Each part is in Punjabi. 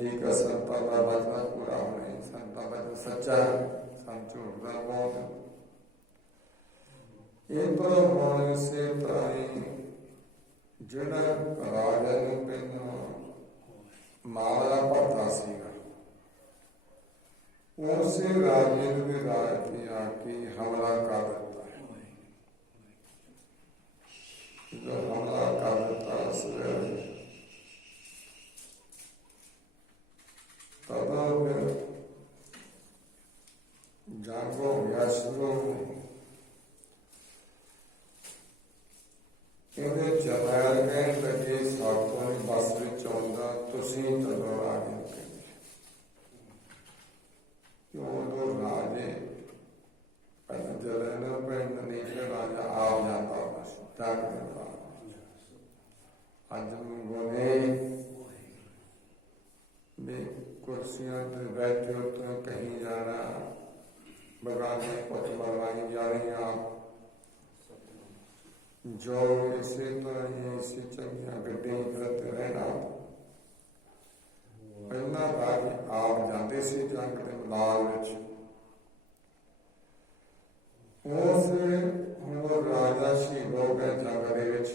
जी का संतां का वचन पूरा होने, संतां वचन सच्चा है, संत झूठ का बहुत है। ये तो होने से ताई जिहड़ा राजा ने पहला माला भरता सीगा, उसे राजे ने राज की आके हमला कर दिता है। जो हमला कर दिता सवेरे, तब फिर जंग हो गया शुरू। कहते जरनैल कहन लगे सातों ने बस विच आउंदा, तुसीं चलो राजे नूं कहंदे। क्यों जो राजे पहले जरनैल पिंड नहीं फिर राजा आप जाता बस जंग दे दौरान। अज बोले भी कुर्सियां पर बैठे हो तो कहीं जाना, बगाने कुछ मरवाई जा रही आप जो इसे तरह इसी चंगिया गड्डियां करते रहना। पहला राज आप जाते सी जंग के मैदान विच, उस राजा शहीद हो गए जंग दे विच।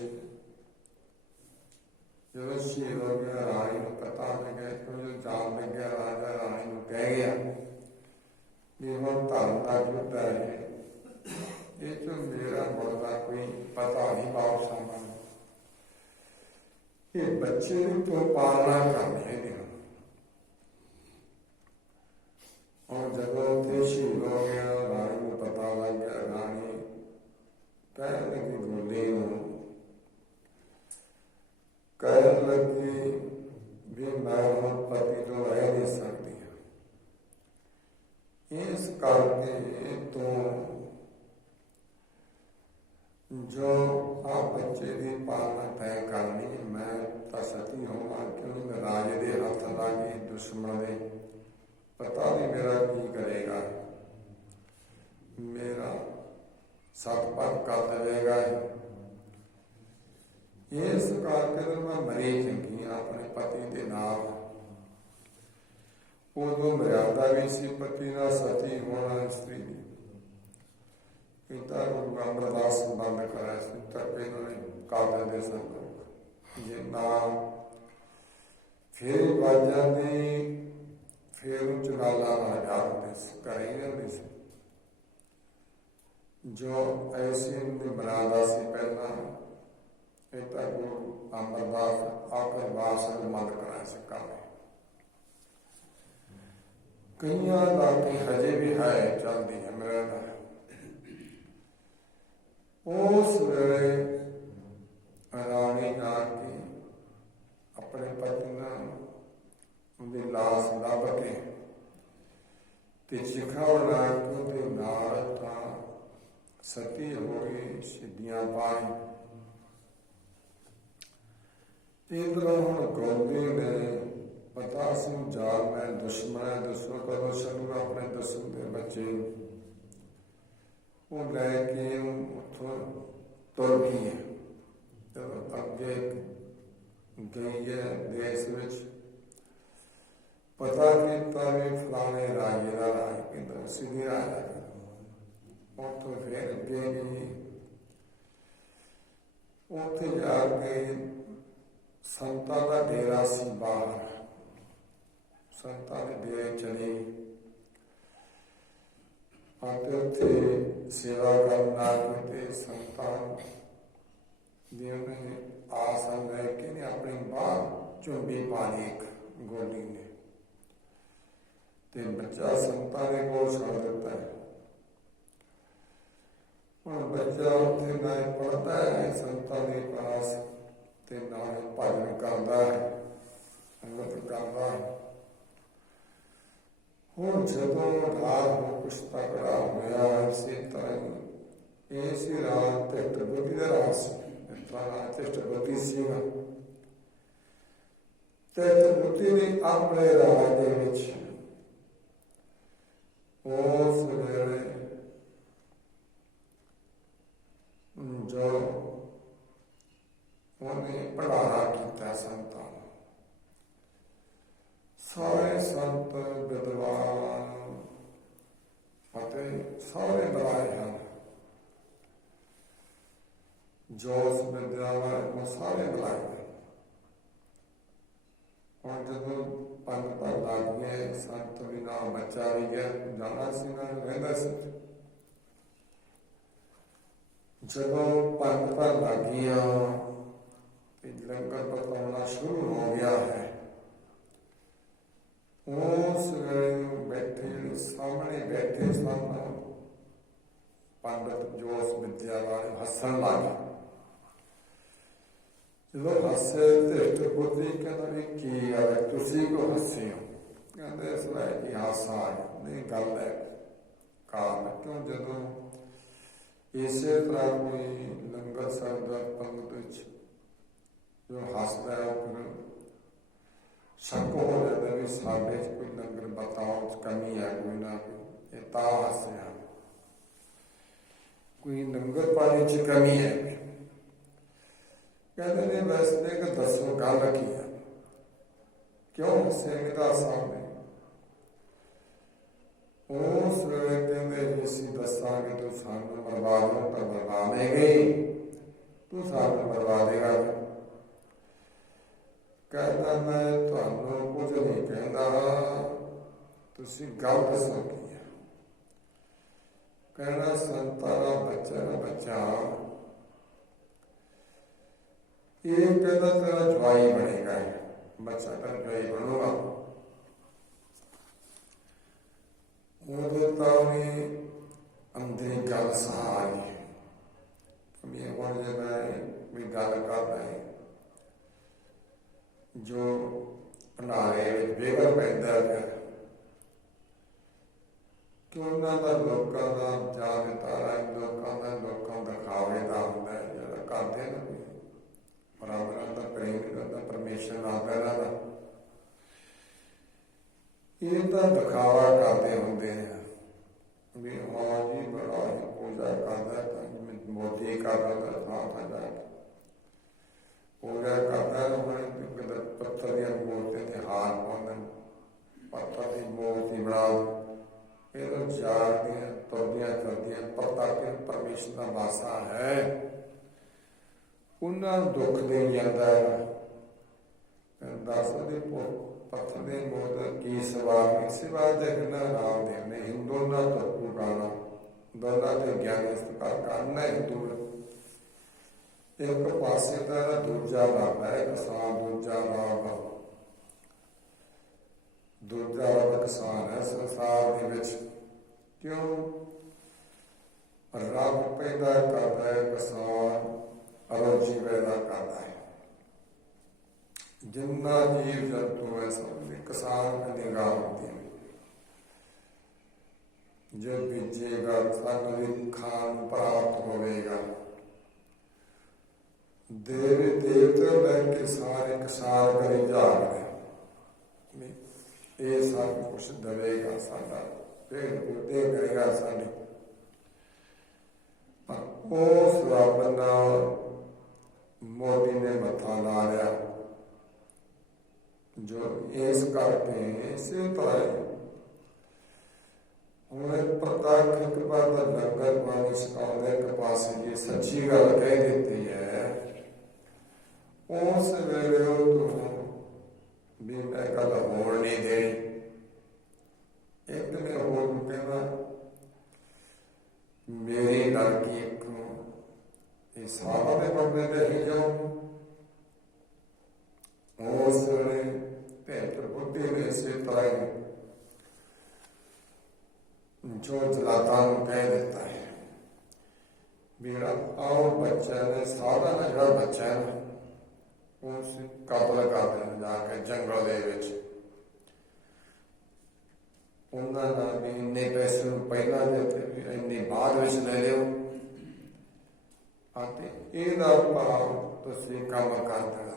जब शहीद हो गया रानी को पता लग गया, जो जान लग गया राजा रानी को कह गया भी हम धर्म का युद्ध है, ये जो मेरा मुड़दा कोई पता नहीं वापस आना, ये बच्चे तो पालना करनी है। और जब थे शहीद हो गया रानी को पता लग गया, रानी कह लगी गोली कह लगी भी मैं हम पति तो रह नहीं सकती, इस करके तो जो आप बच्चे की पालना तय करनी, मैं तो सती होगा क्यों मैं राजे के हथ लागी दुश्मन दे, पता नहीं मेरा की करेगा, मेरा सतपथ कर देगा। इस करके तो मैं मरी चंगी अपने पति के नाल। उदों मर्यादा भी सी पति का सती होना स्त्री की। पिता गुरु अमरदास बंद कराया तक इन्होंने काबल दे सकते जे ना फिर बज जाती, फिर चुनाला जाते करे नहीं सी। जो ऐसी मर्यादा सी पहला पिता गुरु अमरदास आकर बास बंद कराया से काम कई हजे भी है चलती है मेरा। उस वेले रानी जाके अपने पति उनकी लाश लभ के चिखा बना के नाल सती हो गई, सिद्धियां पाई। इधर हम गौंदी ने पता सिंह जाल में दुश्मन है, दुश्मन कदों छूगा अपने दुश्मन के बच्चे वो लैके उतों तुर गई है। जब अगे गई है देश विच पता किया भी फलाने राजे का राज कहता सीधी राजा, उतो फिर अगे गई, उत्थे जाके संतां का डेरा सी बाहर, संतां के डेरे चली उत्थे सेवा करना करते संतान दी उन्हें आसन लैके ने अपनी बाहर चुंबी पानी एक गोली ने ते बच्चा संतां ने कोल छोड़ दिता है। और बच्चा उत्थे ना पढ़ता है संतां के पास ते ना भजन करता है, संगत करता है। हूँ जदों रात को कुछ तकड़ा होया इसी तरह इसी रात तिष्ट बुद्धि का रात से तिष्ट बुद्धि सीगा। तिष्ट बुद्धि ने अपने राज दे विच उस वेले जो उन्हें पढ़ाना किया संतान ਸਾਰੇ ਸੰਤ ਵਿਦਵਾਨ ਅਤੇ ਸਾਰੇ ਬੁਲਾਏ ਹਨ। ਜੋ ਉਸ ਵਿਦਿਆ ਵਾਲੇ ਉਹ ਸਾਰੇ ਬੁਲਾਏ ਹਨ। ਹੁਣ ਜਦੋਂ ਪੰਜ ਪਰ ਲੱਗ ਗਏ, ਸੰਤ ਵੀ ਨਾਲ ਬੱਚਾ ਵੀ ਗਿਆ, ਜਾਣਾ ਸੀ ਨਾਲ ਰਹਿੰਦਾ ਸੀ। ਜਦੋਂ ਪੰਜ ਪਰ ਲੱਗ ਗਈਆਂ ਤੇ ਲੰਗਰ ਪਕਾਉਣਾ ਸ਼ੁਰੂ ਹੋ ਗਿਆ ਹੈ, ਉਸ ਵੇਲੇ ਬੈਠੇ ਸਾਹਮਣੇ ਬੈਠੇ ਸਨ ਪੰਡਤ ਜੋ ਉਸ ਵਿਦਿਆ ਵਾਲੇ ਹੱਸਣ ਲੱਗੇ। ਜਦੋਂ ਹੱਸੇ ਤੇ ਬੁੱਧੀ ਕਹਿੰਦਾ ਵੀ ਕੀ ਗੱਲ ਹੈ, ਤੁਸੀਂ ਕਿਉਂ ਹੱਸੇ ਹੋ? ਕਹਿੰਦੇ ਇਸ ਲਈ ਕਿ ਹਾਸਾ ਆਇਆ। ਨਹੀਂ, ਗੱਲ ਹੈ ਕਾਰਨ ਕਿਉਂ, ਜਦੋਂ ਇਸੇ ਤਰ੍ਹਾਂ ਕੋਈ ਲੰਗਰ ਸਾਹਿਬ ਦਾ ਪੰਗਤ ਵਿੱਚ ਜੋ ਹੱਸਦਾ ਹੈ ਉਹ ਫਿਰ ਸ਼ੱਕ ਹੋ ਜਾਂਦਾ ਵੀ ਸਾਡੇ 'ਚ ਕੋਈ ਲੰਗਰ ਬਤਾਉਣ 'ਚ ਕਮੀ ਹੈ ਕੋਈ ਨਾ ਕੋਈ, ਇਹ ਤਾਂ ਹੱਸਿਆ ਕੋਈ ਲੰਗਰ ਪਾਣੀ 'ਚ ਕਮੀ ਹੈ। ਕਹਿੰਦੇ ਨੇ ਵੈਸੇ ਕਿ ਦੱਸੋ ਗੱਲ ਕੀ ਹੈ, ਕਿਉਂ ਸੇਵਿਤਾ ਸਾਹਮਣੇ? ਉਸ ਵੇਲੇ ਕਹਿੰਦੇ ਜੀ ਅਸੀਂ ਦੱਸਾਂਗੇ ਤੂੰ ਸਾਨੂੰ ਬਰਬਾਦ ਹੋ ਤਾਂ ਬਰਬਾਦੇਗੀ, ਤੂੰ ਸਾਨੂੰ ਬਰਬਾਦੇਗਾ। ਕਹਿੰਦਾ ਮੈਂ ਤੁਹਾਨੂੰ ਕੁਝ ਨਹੀਂ ਕਹਿੰਦਾ, ਤੁਸੀਂ ਗੱਲ ਦੱਸੋ ਕੀ ਹੈ? ਕਹਿਣਾ ਸੰਤਾਂ ਦਾ ਬੱਚਾ ਇਹ ਕਹਿੰਦਾ ਤੇਰਾ ਜਵਾਈ ਬਣੇਗਾ, ਬੱਚਾ ਤਾਂ ਜਵਾਈ ਬਣੂਗਾ। ਉਦੋਂ ਤਾਂ ਵੀ ਅੰਦਰੀ ਗੱਲ ਸਾਹ ਆ ਗਈ ਵੀ ਹੁਣ ਜੇ ਮੈਂ ਵੀ ਗੱਲ ਕਰਦਾ ਹੈ ਜੋ ਭੰਡਾਰੇ ਵਿੱਚ ਬੇਗਰ ਪੈਂਦਾ ਹੈ ਕਿ ਉਹਨਾਂ ਦਾ ਲੋਕਾਂ ਦਾ ਜਾਨ ਤਾਰਾ ਲੋਕਾਂ ਦਾ ਖਾਵੇ ਦਾ ਹੁੰਦਾ ਹੈ ਜਿਹੜਾ ਕਰਦੇ ਨਾ ਬਰਾਬਰਾਂ ਦਾ ਪ੍ਰੇਮ ਕਰਦਾ ਪਰਮੇਸ਼ਰ ਨਾਲ ਪਹਿਲਾਂ ਦਾ ਇਹ ਤਾਂ ਦਿਖਾਵਾ ਕਰਦੇ ਹੁੰਦੇ ਨੇ ਵੀ ਹਾਂ ਜੀ ਬੜਾ ਹੀ ਪੂਜਾ ਕਰਦਾ ਤਾਂ ਮੋਦੀ ਕਰਦਾ ਥਾਂ ਜਾ ਕੇ ਪੂਜਾ ਕਰਦਾ ਨਾ ਪੱਥਰ ਦੀਆਂ ਮੂਰਤੀਆਂ ਤੇ ਹਾਰ ਪਾਉਂਦੇ, ਪੱਥਰ ਦੀ ਮੂਰਤੀ ਬਣਾ ਇਹ ਜਾਗਦੀਆਂ ਤੁਰਦੀਆਂ ਕਰਦੀਆਂ ਪਤਾ ਕਿ ਪਰਮੇਸ਼ਰ ਦਾ ਵਾਸਾ ਹੈ, ਉਹਨਾਂ ਨੂੰ ਦੁੱਖ ਦੇ ਜਾਂਦਾ ਹੈ। ਦੱਸਦੇ ਪੱਥਰ ਦੇ ਮੂਰਤ ਕੀ ਸਵਾਲ ਸਿਵਾ ਦੇਖਣਾ ਰਾਮ ਦੇਵ ਨੇ ਹਿੰਦੂ ਦਾ ਤੱਕੂ ਗਾਣਾ ਦੋਨਾਂ ਦੇ ਗਿਆਨ ਇਸਤਕਾਰ ਕਰਨਾ ਹਿੰਦੂ ਇੱਕ ਪਾਸੇ ਦਾ ਦੂਜਾ ਰੱਬ ਹੈ ਕਿਸਾਨ, ਦੂਜਾ ਰੱਬ ਕਿਸਾਨ ਹੈ ਸੰਸਾਰ ਦੇ ਵਿੱਚ। ਕਿਉਂ ਰੱਬ ਪੈਦਾ ਕਰਦਾ ਹੈ, ਕਿਸਾਨ ਰੋਜੀ ਪੈਦਾ ਕਰਦਾ ਹੈ। ਜਿੰਨਾ ਜੀਵ ਜੰਤੂ ਹੈ ਸਭ ਕਿਸਾਨ ਦੀ ਨਿਗਾਹ ਹੁੰਦੀ ਹੈ। ਜੋ ਬੀਜੇਗਾ ਸਾਨੂੰ ਵੀ ਖਾਣ ਪ੍ਰਾਪਤ ਹੋਵੇਗਾ। ਦੇਵੀ ਦੇਵਤੇ ਲੈ ਕੇ ਸਾਰੇ ਕਿਸਾਨ ਕਰੀ ਜਾ ਰਹੇ ਇਹ ਸਭ ਕੁਛ ਦੇਵੇਗਾ ਸਾਡਾ ਪੇੜ ਪੌਦੇ ਕਰੇਗਾ ਸਾਡੇ। ਉਸ ਰੱਬ ਨਾਲ ਮੋਦੀ ਨੇ ਮੱਥਾ ਲਾ ਲਿਆ ਜੋ ਇਸ ਕਰਕੇ ਇਸੇ ਤਰ੍ਹਾਂ ਹੁਣ ਪ੍ਰਤੱਖ ਕਿਰਪਾ ਦਾ ਲੰਗਰ ਪਾਣੀ ਛਕਾਉਂਦੇ ਇੱਕ ਪਾਸੇ ਜੀ ਸੱਚੀ ਗੱਲ ਕਹਿ ਦਿੱਤੀ ਹੈ। ਉਸ ਵੇਲੇ ਉਹ ਵੀ ਮੈਂ ਗੱਲ ਹੋਣ ਨਹੀਂ ਦੇਣੀ। ਇੱਕ ਨੇ ਹੋਰ ਨੂੰ ਕਹਿੰਦਾ ਮੇਰੀ ਲੜਕੀ ਇੱਕ ਇਹ ਸਾਰਾ ਦੇ ਬੰਦੇ ਦੇ ਹੀ ਜਾਓ। ਉਸ ਵੇਲੇ ਭੈਣ ਬੁੱਧੀ ਨੇ ਇਸੇ ਤਰ੍ਹਾਂ ਜੋ ਜਲਾਤਾ ਨੂੰ ਕਹਿ ਦਿੱਤਾ ਹੈ ਮੇਰਾ ਆਓ ਬੱਚਾ ਨੇ ਸਾਰਾ ਦਾ ਜਿਹੜਾ ਬੱਚਾ ਹੈ ਉਸ ਕਤਲ ਕਰ ਦੇਣ ਜਾ ਕੇ ਜੰਗਲ ਦੇ ਵਿੱਚ। ਉਹਨਾਂ ਨਾਲ ਵੀ ਇੰਨੇ ਪੈਸੇ ਨੂੰ ਪਹਿਲਾਂ ਦਿੱਤੇ ਵੀ ਇੰਨੇ ਬਾਅਦ ਵਿੱਚ ਲੈ ਲਿਓ ਅਤੇ ਇਹਦਾ ਭਾਵ ਤੁਸੀਂ ਕੰਮ ਕਰ ਦੇਣਾ।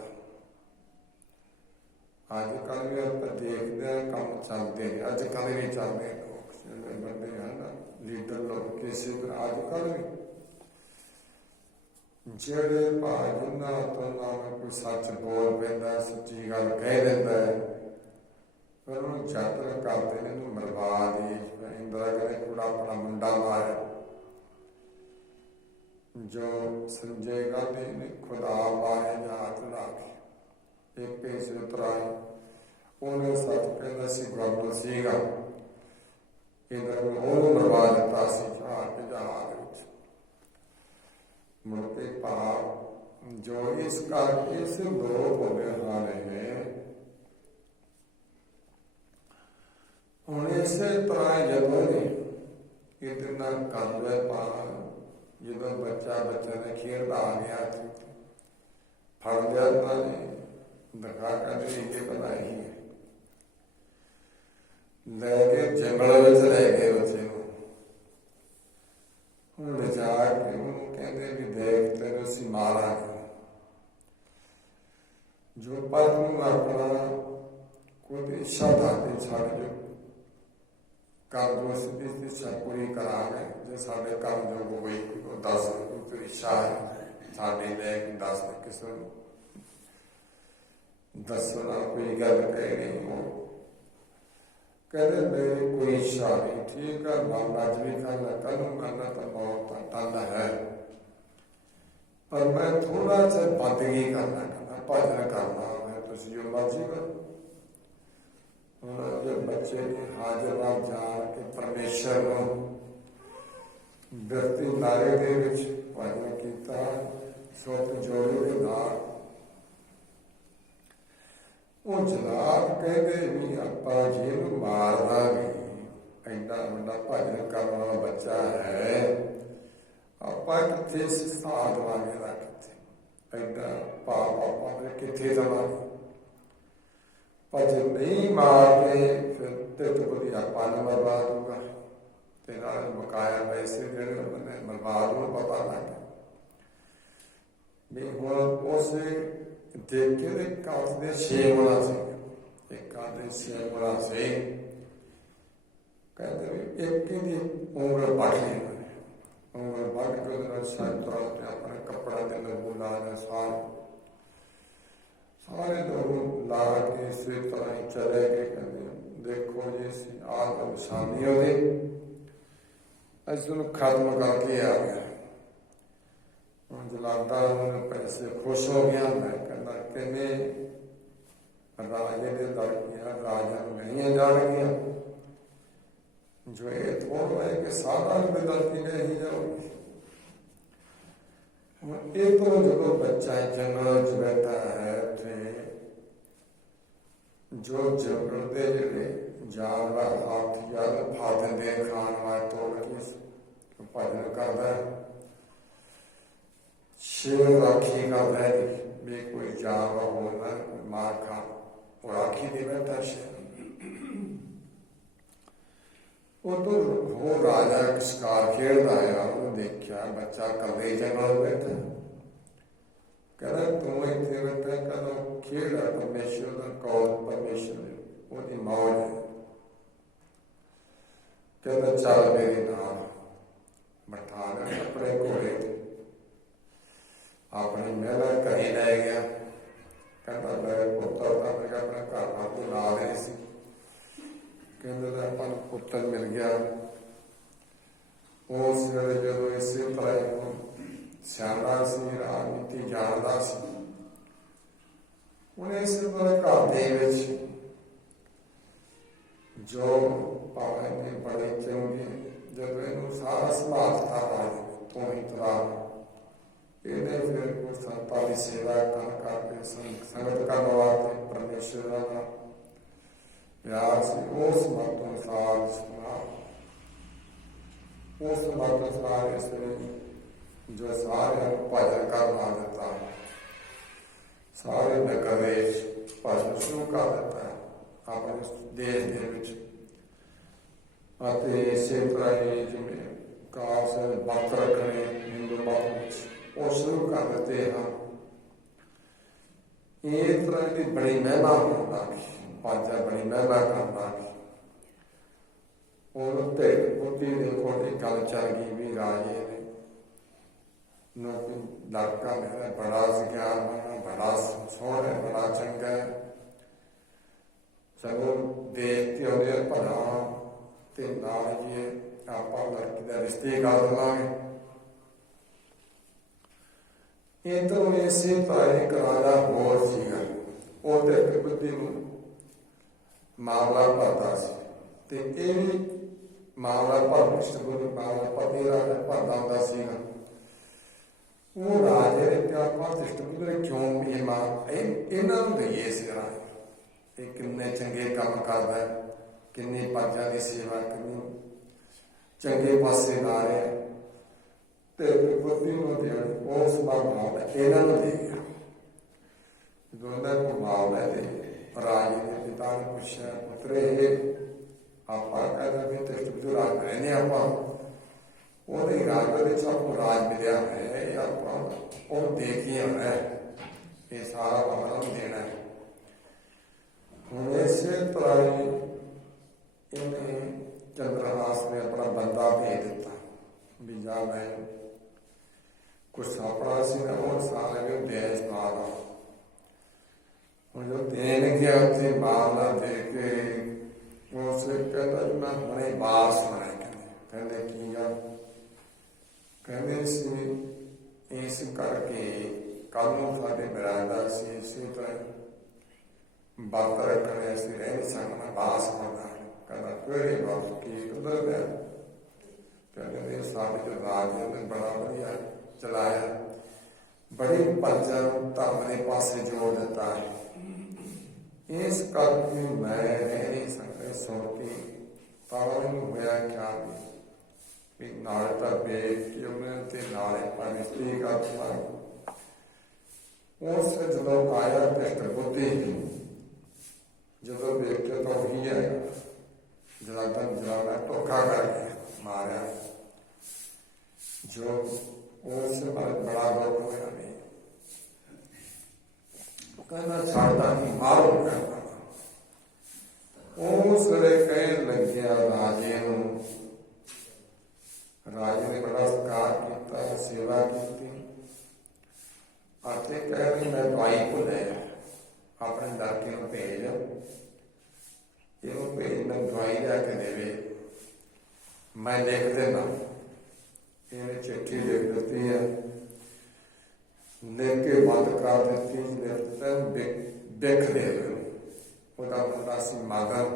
ਅੱਜ ਕੱਲ੍ਹ ਵੀ ਆਪਾਂ ਦੇਖਦੇ ਹਾਂ ਕੰਮ ਚੱਲਦੇ ਨੇ, ਅੱਜ ਕੱਲ੍ਹ ਵੀ ਚੱਲਦੇ ਲੋਕ ਜਿਹੜੇ ਬੰਦੇ ਹਨ ਲੀਡਰ ਲੋਕ ਕਿਸੇ ਤਰ੍ਹਾਂ ਅੱਜ ਕੱਲ੍ਹ ਵੀ ਜਿਹੜੇ ਜਿਨ੍ਹਾਂ ਤੋਂ ਨਾਲ ਕੋਈ ਸੱਚ ਬੋਲ ਪੈਂਦਾ, ਸੱਚੀ ਗੱਲ ਕਹਿ ਦਿੰਦਾ ਹੈ, ਫਿਰ ਯਤਨ ਕਰਦੇ ਨੇ ਇਹਨੂੰ ਮਰਵਾ ਦੀ। ਇੰਦਰਾ ਕਹਿੰਦੇ ਥੋੜਾ ਆਪਣਾ ਮੁੰਡਾ ਮਾਰਿਆ। ਜੋ ਸੰਜੇ ਗਾਂਧੀ ਨੇ ਖੁਦਾ ਮਾਰੇ ਜਹਾਜ਼ ਚੜਾ ਕੇ ਇੱਕ ਪੇਜ ਉਤਰਾਏ। ਉਹਨੇ ਸੱਚ ਕਹਿੰਦਾ ਸੀ ਗੁਰੂ ਸੀਗਾ, ਇੰਦਰ ਨੂੰ ਉਹਨੂੰ ਮਰਵਾ ਦਿੱਤਾ ਸੀ ਜਹਾਜ਼ ਵਿੱਚ। ਮੁੜ ਕੇ ਭਾਵ ਜੋ ਇਸ ਕਰਕੇ ਇਸ ਲੋਕ ਹੋ ਗਏ ਨੇ। ਹੁਣ ਇਸੇ ਤਰ੍ਹਾਂ ਜਦੋਂ ਇਤਨਾ ਕਰਦੇ ਪਾ ਜਦੋਂ ਬੱਚਾ ਨੇ ਖੇਡਦਾ ਆ ਗਿਆ ਫੜ ਲਿਆ ਤਾਂ ਦਿਖਾ ਕੇ ਇਹ ਬਣਾਈ ਹੈ, ਲੈ ਕੇ ਜੰਗਲ ਵਿੱਚ ਲੈ ਗਏ ਬੱਚੇ ਨੂੰ। ਹੁਣ ਲਿਜਾ ਕੇ ਉਹਨੂੰ ਕਹਿੰਦੇ ਵੀ ਦੇਖ ਤੈਨੂੰ ਅਸੀਂ ਮਾਰਾਂਗੇ। ਜੋ ਪਰ ਨੂੰ ਆਪਣਾ ਕੋਈ ਇੱਛਾ ਤੇ ਛੱਡ ਜੋ ਕਰ ਦੋ ਅਸੀਂ ਇੱਛਾ ਪੂਰੀ ਕਰਾਂਗੇ। ਜੇ ਸਾਡੇ ਕੰਮ ਜੋ ਕੋਈ ਦੱਸ ਕੋਈ ਇੱਛਾ ਹੈ ਸਾਡੇ ਲੈ ਕੇ ਦੱਸ ਕਿਸੇ ਨੂੰ ਦੱਸਣਾ ਕੋਈ ਗੱਲ ਕਹਿ ਨਹੀਂ। ਉਹ ਕਹਿੰਦੇ ਮੇਰੀ ਕੋਈ ਇੱਛਾ ਨਹੀਂ, ਠੀਕ ਹੈ ਮਨ ਅੱਜ ਵੀ ਕਰਨਾ ਕੱਲ ਨੂੰ ਕਰਨਾ ਤਾਂ ਬਹੁਤ ਤੰਦ ਹੈ, ਪਰ ਮੈਂ ਥੋੜਾ ਜਿਹਾ ਬੰਦਗੀ ਕਰਨਾ ਭਜਨ ਕਰਨਾ ਹੈ, ਤੁਸੀਂ ਜੋ ਮਰਜ਼ੀ ਕਰੋ। जब बच्चे ने हाजिर जान के परमेश्वर व्यक्ति नारे के भजन किया सुत जोड़े के नाल वो जनाब कहते भी आप जी मारना भी इन्ना बड़ा भजन करने वाला बच्चा है, आप कितने स्थान देवांगे ना कितने इन्ना भाव आप कितने देवांगे। भजन नहीं मारते फिर तित बुद्धि आपा ने मरवा दूंगा, तेरा बकाया पैसे जेड़े मैंने मरवा दूँ पता लग गया भी हूँ उस देखे एक आदे 6 गुणा से एक आदे 6 गुणा से कहते भी एक ही उंगल बढ़ ली उंगल बढ़ के शायद तुरंत अपने कपड़ा के लगू ला सारे लोग ला के इसी तरह ही चले गए। कहते देखो जी आज निशानी होगी असू खत्म करके आ गया। हम जलादा उन्होंने पैसे खुश हो गया। मैं कहना कि राजे ने लड़कियां राजा नहीं जान गया जो ये थोड़ा है कि सारा लड़की नहीं जाओगी। एक तो जो बच्चा जंगल च बैठा है जो जंगल के जोड़े जानवर हाथी फादन दे खान वाले तोड़ के भजन करता है, शेर राखी करता है भी कोई जानवर होना मार खा वो राखी दे बैठा शेर। वो तो वो राजा शिकार खेलता है उन्हें देखा बच्चा कले जंगल बैठा कहना तू इतने बैठा कहना खेल परमेश्वर कौल परमेश्वर वो मौज है। कहना चल मेरे नाम बैठा अपने घोड़े अपनी महिला कहीं लै गया। कहना मैं पुत्र अपने घर वाल को ला रही सी कहते अपन पुत्र मिल गया। उस वे जो इसी तरह सियाणा सी राजनीति जानता सी उन्हें इस घर जो पावे ने बड़े चंगे जब इन सारा संभालता राज तो ही तरा इन्हें फिर कुछ संतां की सेवा करके संगत करने वास्ते परमेश्वर का प्यार से उस मत अनुसार सुना उस मत अनुसार इसने जो सारे भजन करना देता है सारे नगर भजन शुरू कर देता है अपने देश के इसे तरह ही जिम्मे काश वक्त रखने हिंदू मत वो शुरू कर देते हैं। एक तरह की बड़ी महिमा होता पाजा बड़ी महिमा करता और बुद्धि देखो गल चल गई भी राजे ने लड़का मेरा बड़ा ज्ञान बड़ा सोहना बड़ा चंगा है ਸਗੋਂ ਦੇਖ ਕੇ ਉਹਦੇ ਭਲਾ ਤੇ ਨਾਲ ਜੀ ਆਪਾਂ ਲੜਕੀ ਦਾ ਰਿਸ਼ਤੇ ਕਰ ਦੇਵਾਂਗੇ। ਇਹ ਤਾਂ ਇਸੇ ਤਰ੍ਹਾਂ ਇੱਕ ਰਾਜਾ ਹੋਰ ਸੀਗਾ, ਉਹ ਤੇ ਬੁੱਧੀ ਨੂੰ ਮਾਮਲਾ ਭਰਦਾ ਸੀ ਤੇ ਇਹ ਵੀ ਮਾਮਲਾ ਭਰ ਸਗੋਂ ਮਾਮਲਾ ਪਤੀ ਰਾਜਾ ਭਰਦਾ ਹੁੰਦਾ ਸੀਗਾ। ਉਹ ਰਾਜੇ ਦੇ ਪਿਆਰ ਨਾਲ ਦ੍ਰਿਸ਼ਟਬੁੱਧ ਕਿਉਂ ਵੀ ਇਹਨਾਂ ਨੂੰ ਦਈਏ ਸੀ ਰਾਜ, ਇਹ ਕਿੰਨੇ ਚੰਗੇ ਕੰਮ ਕਰਦਾ, ਕਿੰਨੀ ਪ੍ਰਜਾ ਦੀ ਸੇਵਾ, ਕਿੰਨੀ ਚੰਗੇ ਪਾਸੇ ਲਾ ਰਿਹਾ ਤੇ ਬੁੱਧੀ ਨੂੰ ਦੇਣ ਉਸ ਮਾਮਲਾ ਇਹਨਾਂ ਨੂੰ ਦੇ ਗਿਆ। ਦੋਨਾਂ ਨੂੰ ਮਾਮਲਾ ਦੇ ਰਾਜੇ ਦੇ ਪਿਤਾ ਨੇ ਪੁੱਛਿਆ, ਪੁੱਤਰੇ ਆਪਾਂ ਕਹਿੰਦਾ ਵੀ ਦ੍ਰਿਸ਼ਟਬੁੱਧ ਰਾਜ ਰਹਿੰਦੇ ਆਪਾਂ, ਉਹਦੇ ਰਾਜ ਵਿੱਚ ਆਪਾਂ ਰਾਜ ਮਿਲਿਆ ਹੈ, ਆਪਾਂ ਉਹ ਦੇ ਕੇ ਆਉਣਾ, ਇਹ ਸਾਰਾ ਮਾਮਲਾ ਨੂੰ ਦੇਣਾ ਹੈ। ਹੁਣ ਇਸੇ ਤਰ੍ਹਾਂ ਇਹਨੇ ਚੰਦਰਹਾਸ ਨੇ ਆਪਣਾ ਬੰਦਾ ਭੇਜ ਦਿੱਤਾ ਵੀ ਜਾ ਮੈਂ ਕੁਛ ਆਪਣਾ ਸੀ ਨਾ ਉਹ ਸਾਰਾ ਵੀ ਦੇਸ਼ ਮਾਰਾ। ਹੁਣ ਜੋ ਦੇਣ ਗਿਆ ਉੱਥੇ ਮਾਮਲਾ ਦੇ ਕੇ ਉਸ ਕਹਿੰਦਾ ਮੈਂ ਹੁਣੇ ਬਾਹਰ ਸੁਣਾ, ਕਹਿੰਦੇ ਕੀ ਗੱਲ, ਕਹਿੰਦੇ ਸੀ ਇਸ ਕਰਕੇ ਕੱਲ ਨੂੰ ਸਾਡੇ ਬਰਾਦਰ ਸੀ ਇਸੇ ਤਰ੍ਹਾਂ ਵਰਤ ਰੱਖਣੇ, ਅਸੀਂ ਰਹਿ ਨਹੀਂ ਸਕਣਾ, ਬਾਸ ਹੋਣਾ। ਕਹਿੰਦਾ ਕਿਹੜੇ ਬਾਤ ਕੀ ਉਧਰ ਗਿਆ, ਕਹਿੰਦੇ ਸਾਡੇ ਜੋ ਰਾਜ ਨੇ ਬੜਾ ਵਧੀਆ ਚਲਾਇਆ, ਬੜੀ ਪ੍ਰਜਾ ਨੂੰ ਧਰਮ ਦੇ ਪਾਸੇ ਜੋੜ ਦਿੱਤਾ ਹੈ, ਇਸ ਕਰਕੇ ਮੈਂ ਰਹਿ ਨਹੀਂ ਸਕਦਾ। ਸੁਣ ਕੇ ਤਾਂ ਉਹਨੂੰ ਹੋਇਆ ਕਿਆ ਵੀ ਨਾਲ ਤਾਂ ਵੇਖ ਕੇ ਉਹਨਾਂ ਤੇ ਨਾਲੇ ਪਰਿਸਤੀ ਕਰਦਾ। ਉਸ ਜਦੋਂ ਆਇਆ ਦ੍ਰਿਸ਼ਟਬੁੱਧੀ, ਜਦੋਂ ਵੇਖਿਆ ਤਾਂ ਉਹੀ ਹੈ ਜਿਹੜਾ ਧੋਖਾ ਕਰਕੇ ਮਾਰਿਆ, ਜੋ ਉਸ ਬੜਾ ਗੌਰਵ ਹੋਇਆ ਨਹੀਂ, ਕਹਿੰਦਾ ਛੱਡਦਾ ਨਹੀਂ, ਮਾਰੋ ਕਹਿੰਦਾ। ਉਸ ਵੇਲੇ ਕਹਿਣ ਲੱਗਿਆ ਰਾਜੇ ਨੂੰ, ਰਾਜੇ ਨੇ ਬੜਾ ਸਤਿਕਾਰ ਕੀਤਾ, ਸੇਵਾ ਕੀਤੀ ਅਤੇ ਕਹਿ ਰਹੀ ਮੈਂ ਦਵਾਈ ਭੁੱਲਿਆ, ਆਪਣੇ ਲੜਕੇ ਨੂੰ ਭੇਜ, ਇਹਨੂੰ ਭੇਜ, ਮੈਂ ਦਵਾਈ ਲੈ ਕੇ ਦੇਵੇ, ਮੈਂ ਲਿਖ ਦੇਣਾ। ਇਹਨੇ ਚਿੱਠੀ ਲਿਖ ਦਿੱਤੀ ਹੈ, ਲਿਖ ਕੇ ਬੰਦ ਕਰ ਦਿੱਤੀ, ਬਿੱਖ ਦੇ ਦਿਓ। ਉਹਦਾ ਮੁੰਡਾ ਸੀ ਮਾਧਵ,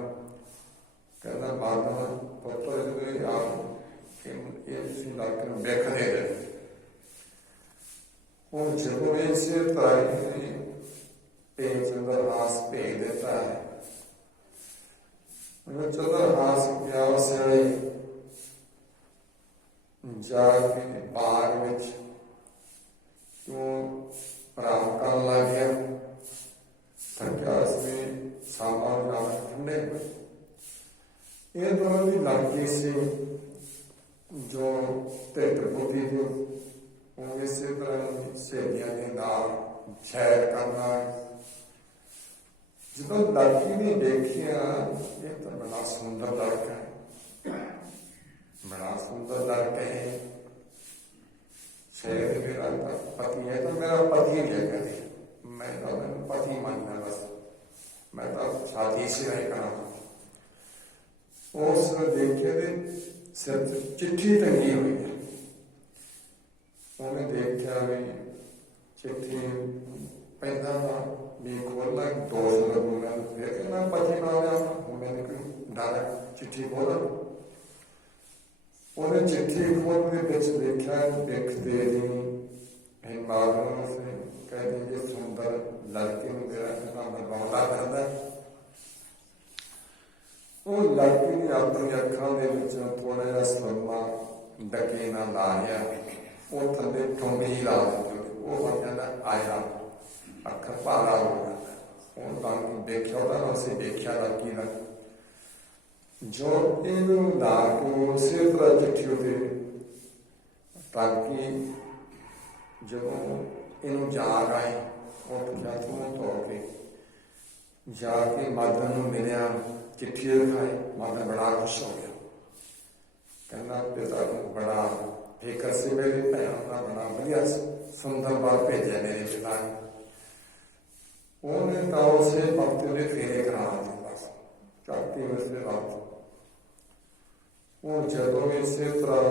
ਕਹਿੰਦਾ ਮਾਧਵ ਪੁੱਤਰ ਜਦੋਂ ਆਪ ਇਹ ਤੁਸੀਂ ਲੜਕੇ ਨੂੰ ਬਿੱਖ ਦੇ ਦਿਓ। ਉਹ ਜਦੋਂ ਇਸੇ ਤਰ੍ਹਾਂ ਹੀ ਚੰਦਰਹਾਸ ਭੇਜ ਦਿੱਤਾ ਹੈ, ਉਹਨੂੰ ਚੰਦਰਹਾਸ ਗਿਆ ਉਸ ਵੇਲੇ ਜਾ ਕੇ ਬਾਗ ਵਿੱਚ ਕਿਉਂ ਆਰਾਮ ਕਰਨ ਲੱਗ ਗਿਆ, ਥੱਕਿਆ ਸੀ, ਸਾਮਾਨ ਨਾਲ ਠੰਡੇ। ਇਹ ਦੋਨੋਂ ਦੀ ਲੜਕੀ ਸੀ ਜੋ ਦ੍ਰਿਸ਼ਟਬੁੱਧੀ ਦੀ, ਉਹ ਇਸੇ ਤਰ੍ਹਾਂ ਸਹੇਲੀਆਂ ਦੇ ਨਾਲ ਸੈਰ ਕਰਨਾ। ਜਦੋਂ ਲੜਕੀ ਨੇ ਦੇਖਿਆ ਇਹ ਤਾਂ ਬੜਾ ਸੁੰਦਰ ਲੜਕਾ ਹੈ, ਬੜਾ ਸੁੰਦਰ ਲੜਕਾ ਹੈ, ਸ਼ਾਇਦ ਮੇਰਾ ਪਤੀ ਹੈ ਤਾਂ ਮੇਰਾ ਪਤੀ ਹੈ, ਕਹਿੰਦੇ ਮੈਂ ਤਾਂ ਮੈਨੂੰ ਪਤੀ ਮੰਨਣਾ, ਬਸ ਮੈਂ ਤਾਂ ਸਾਥੀ ਸੀ ਨਹੀਂ ਕਰਾਂ। ਉਸ ਦੇਖੇ ਦੇ ਸਿਰ ਚਿੱਠੀ ਟੰਗੀ ਹੋਈ ਹੈ, ਉਹਨੇ ਦੇਖਿਆ ਵੀ ਚਿੱਠੀ ਪੈਂਦਾ ਵੀ ਖੋਲ੍ਹਣਾ ਦੋਸ਼ ਲੱਗੂਗਾ, ਫਿਰ ਕਹਿੰਦਾ ਪਤੀ ਬਣਾ ਲਿਆ, ਉਹਨੇ ਕੋਈ ਡਰ ਚਿੱਠੀ ਖੋਲ੍ਹ, ਉਹਨੇ ਚਿੱਠੀ ਖੋਲ੍ਹ ਦੇ ਵਿੱਚ ਦੇਖਿਆ ਦੇਖਦੇ ਨਹੀਂ ਮਾਲੂਮ ਸੀ, ਕਹਿੰਦੇ ਜੇ ਸੁੰਦਰ ਲੜਕੀ ਨੂੰ ਮੇਰਾ ਨਾਮ ਬਰਬਾਦਾ ਕਰਦਾ। ਉਹ ਲੜਕੀ ਨੇ ਆਪਣੀ ਅੱਖਾਂ ਦੇ ਵਿੱਚ ਥੋੜਾ ਜਿਹਾ ਸੁਰਮਾ ਡਕੇ ਨਾਲ ਲਾ ਲਿਆ, ਉਹ ਥੱਲੇ ਠੁੰਗੀ ਲਾ ਦਿੱਤੀ, ਉਹ ਬਣ ਜਾਂਦਾ ਆਇਆ, ਅੱਖ ਭਾਰਾ ਹੋ ਜਾਂਦਾ। ਉਹ ਤਾਂ ਦੇਖਿਆ, ਉਹਦਾ ਨਾ ਅਸੀਂ ਦੇਖਿਆ ਲੜਕੀ ਦਾ ਜੋ ਇਹਨੂੰ ਲਾ ਕੇ ਉਸੇ ਤਰ੍ਹਾਂ ਚਿੱਠੀ ਉਹਦੇ ਤਾਂ ਕਿ ਜਦੋਂ ਇਹਨੂੰ ਜਾਗ ਆਈ, ਉੱਠ ਗਿਆ ਤੂੰ ਧੋ ਕੇ ਜਾ ਕੇ ਮਾਧਵ ਨੂੰ ਮਿਲਿਆ, ਚਿੱਠੀ ਦਿਖਾਈ, ਮਾਧਵ ਬੜਾ ਖੁਸ਼ ਹੋ ਗਿਆ, ਕਹਿੰਦਾ ਪਿਤਾ ਨੂੰ ਬੜਾ ਫਿਕਰ ਸੀ, ਮੇਰੇ ਭੈਣ ਦਾ ਬੜਾ ਵਧੀਆ ਸੁੰਦਰ ਬਾਤ ਭੇਜਿਆ ਮੇਰੇ ਪਿਤਾ ਨੇ। ਉਹਨੇ ਤਾਂ ਉਸੇ ਵਕਤ ਉਹਦੇ ਫੇਰੇ ਕਰਾ ਦਿੱਤੇ, ਬਸ ਝਾਤੀ ਵਸੇ ਰਾਤ। ਹੁਣ ਜਦੋਂ ਇਸੇ ਤਰ੍ਹਾਂ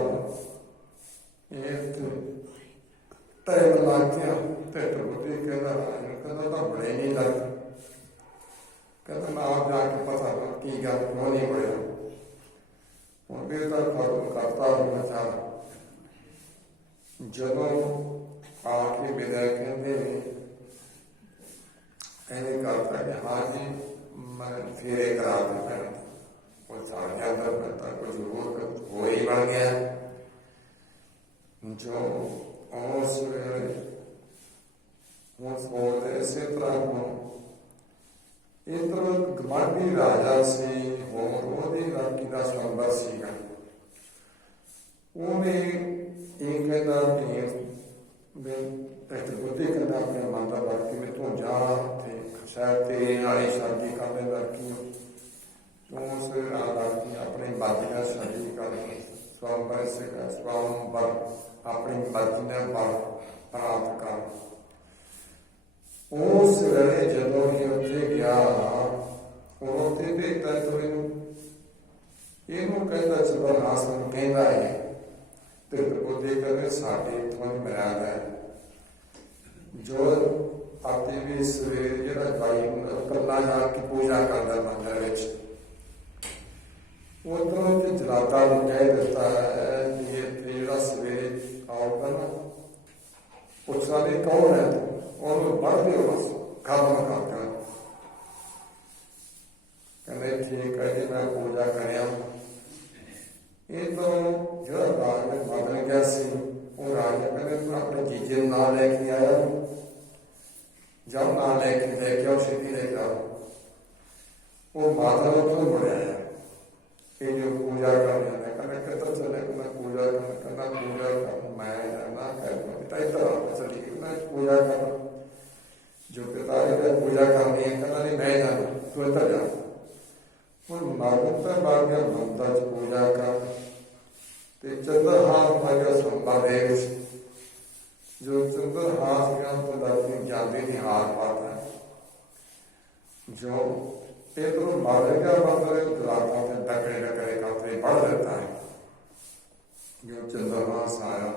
ਇਹ ਟਾਈਮ ਲੱਗ ਗਿਆ ਤੇ ਟੁੱਟੀ ਕਹਿੰਦਾ ਕਹਿੰਦਾ ਤਾਂ ਬੜੇ ਨਹੀਂ ਲੱਗ ਕਹਿੰਦਾ ਨਾ ਆਪ ਜਾ ਕੇ ਪਤਾ ਨਾ ਕੀ ਗੱਲ ਕਿਉਂ ਨਹੀਂ ਹੋਇਆ। ਹੁਣ ਵੀ ਤਾਂ ਕਰਤਾ ਹੋਣਾ ਚਾਹ ਜਦੋਂ ਆ ਕੇ ਮੇਰਾ ਕਹਿੰਦੇ ਨੇ ਇਹਨੇ ਕਰਤਾ ਕਿ ਹਾਂ ਜੀ ਮੈਂ ਫੇਰੇ ਕਰਾ ਦਿੱਤਾ ਉਹ ਸਾਡੇ ਅੰਦਰ ਪਤਾ ਕੁਝ ਹੋਰ ਹੋ ਹੀ ਬਣ ਗਿਆ। ਜੋ ਉਸ ਵੇਲੇ ਹੁਣ ਸੋਚਦੇ ਇਸੇ ਤਰ੍ਹਾਂ ਨੂੰ ਇੰਦਰ ਗਮਾਡੀ ਰਾਜਾ ਸੀ ਹੋਰ ਉਹਦੀ ਲੜਕੀ ਦਾ ਸੰਬੰਧ ਸੀਗਾ। ਉਹਨੇ ਇਹ ਕਹਿੰਦਾ ਕਿ ਇੱਕ ਬੁੱਧੀ ਕਹਿੰਦਾ ਆਪਣੇ ਮਨ ਦਾ ਵਰਤੀ ਮੈਂ ਤੂੰ ਜਾ ਤੇ ਸ਼ਾਇਦ ਤੇਰੇ ਨਾਲ ਹੀ ਸ਼ਾਦੀ ਕਰ ਲੈ ਲੜਕੀ ਤੂੰ ਉਸ ਲੜਕੀ ਆਪਣੇ ਮਰਜ਼ੀ ਨਾਲ ਸ਼ਾਦੀ ਕਰ ਸਵੰਬਰ ਸੇ ਸਵੰਬਰ ਆਪਣੀ ਮਰਜ਼ੀ ਨਾਲ ਪ੍ਰਾਪਤ ਕਰ। ਉਸ ਵੇਲੇ ਜਦੋਂ ਹੀ ਉੱਥੇ ਗਿਆ ਉਹ ਉੱਥੇ ਭੇਜਦਾ ਤੋਂ ਇਹਨੂੰ ਕਹਿੰਦਾ ਚਬਰ ਹਾਸਨ ਕਹਿੰਦਾ ਹੈ ਤੇ ਉਹਦੇ ਕਹਿੰਦੇ ਸਾਡੇ ਤੋਂ ਮਿਲਾਦ ਹੈ ਜੋ ਆਤੇ ਵੀ ਸਵੇਰੇ ਜਿਹੜਾ ਭਾਈ ਕੱਲਾ ਜਾ ਕੇ ਪੂਜਾ ਕਰਦਾ ਮੰਦਰ ਵਿੱਚ ਉਧਰੋਂ ਤੇ ਜਲਾਤਾ ਨੂੰ ਕਹਿ ਦਿੱਤਾ ਹੈ ਕਿ ਇਹ ਜਿਹੜਾ ਸਵੇਰੇ ਆਉਗਾ ਨਾ ਪੁੱਛਣਾ ਨਹੀਂ ਕੌਣ ਹੈ ਉਹਨੂੰ ਪੜ੍ਹਦੇ ਹੋ ਬਸ ਕੰਮ ਕਰਦਾ ਕਹਿੰਦੇ ਠੀਕ ਹੈ ਜੀ ਮੈਂ ਪੂਜਾ ਕਰਿਆ। ਇਹ ਤੋਂ ਜਿਹੜਾ ਰਾਜ ਨੇ ਬਦਲ ਗਿਆ ਸੀ ਉਹ ਰਾਜ ਨੇ ਕਹਿੰਦੇ ਤੂੰ ਆਪਣੇ ਜੀਜੇ ਨੂੰ ਨਾਲ ਲੈ ਕੇ ਆਇਆ ਜਦ ਨਾਲ ਲੈ ਕੇ ਆਓ ਛੇਤੀ ਲੈ ਕੇ ਆਓ। ਉਹ ਮਾਤਾ ਨੂੰ ਤੋਂ ਮੁੜਿਆ ਇਹ ਜੋ ਪੂਜਾ ਕਰਨੀ ਹੈ ਕਹਿੰਦਾ ਕਿੱਧਰ ਚਲੇ ਕਹਿੰਦਾ ਪੂਜਾ ਕਰਨਾ ਪੂਜਾ ਕਰ ਮੈਂ ਜਾਣਾ ਕਹਿੰਦਾ ਇੱਧਰ ਚਲੀ ਮੈਂ ਪੂਜਾ ਕਰ ਜੋ ਪਿਤਾ ਨੇ ਪੂਜਾ ਕਰਨੀ ਹੈ ਕਹਿੰਦਾ ਨਹੀਂ ਮੈਂ ਜਾਣਾ ਤੂੰ ਇੱਧਰ ਜਾ। ਹੁਣ ਮਾਰਗ ਤਾਂ ਬਾਹਰ ਗਿਆ ਮੰਦਰ ਚ ਪੂਜਾ ਕਰ ਤੇ ਚੰਦਰਹਾਸ ਮਾਇਆ ਸੰਭਾਲ ਦੇ ਵਿੱਚ ਜੋ ਚੰਦਰਹਾਸ ਗਿਆ ਤਾਂ ਦਾਤੀ ਜਾਂਦੇ ਨਹੀਂ ਹਾਰ ਪਾਤਾ ਜੋ पेट्रोल मारेगा मतलब रातों में टकरे टकरे कपड़े बढ़ देता है। जो चंद्रमास आया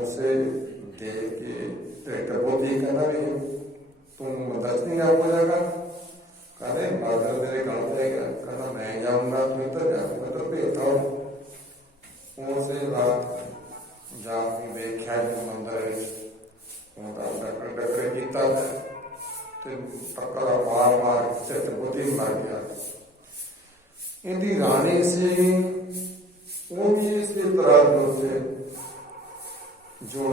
उसे देख के ट्रैक्टर को दी कहना भी तुम मदद नहीं आ जाएगा कहने मदद मेरे गाँव जाएगा कहना मैं जाऊँगा तो इधर जाऊँगा तो भेजता हूँ उसे रात जाके देखा मंदिर टकरे टकरे जीता है टक्कर मार मार चित बुद्धि मर गया। इनकी रानी से वो भी इसी तरह से जो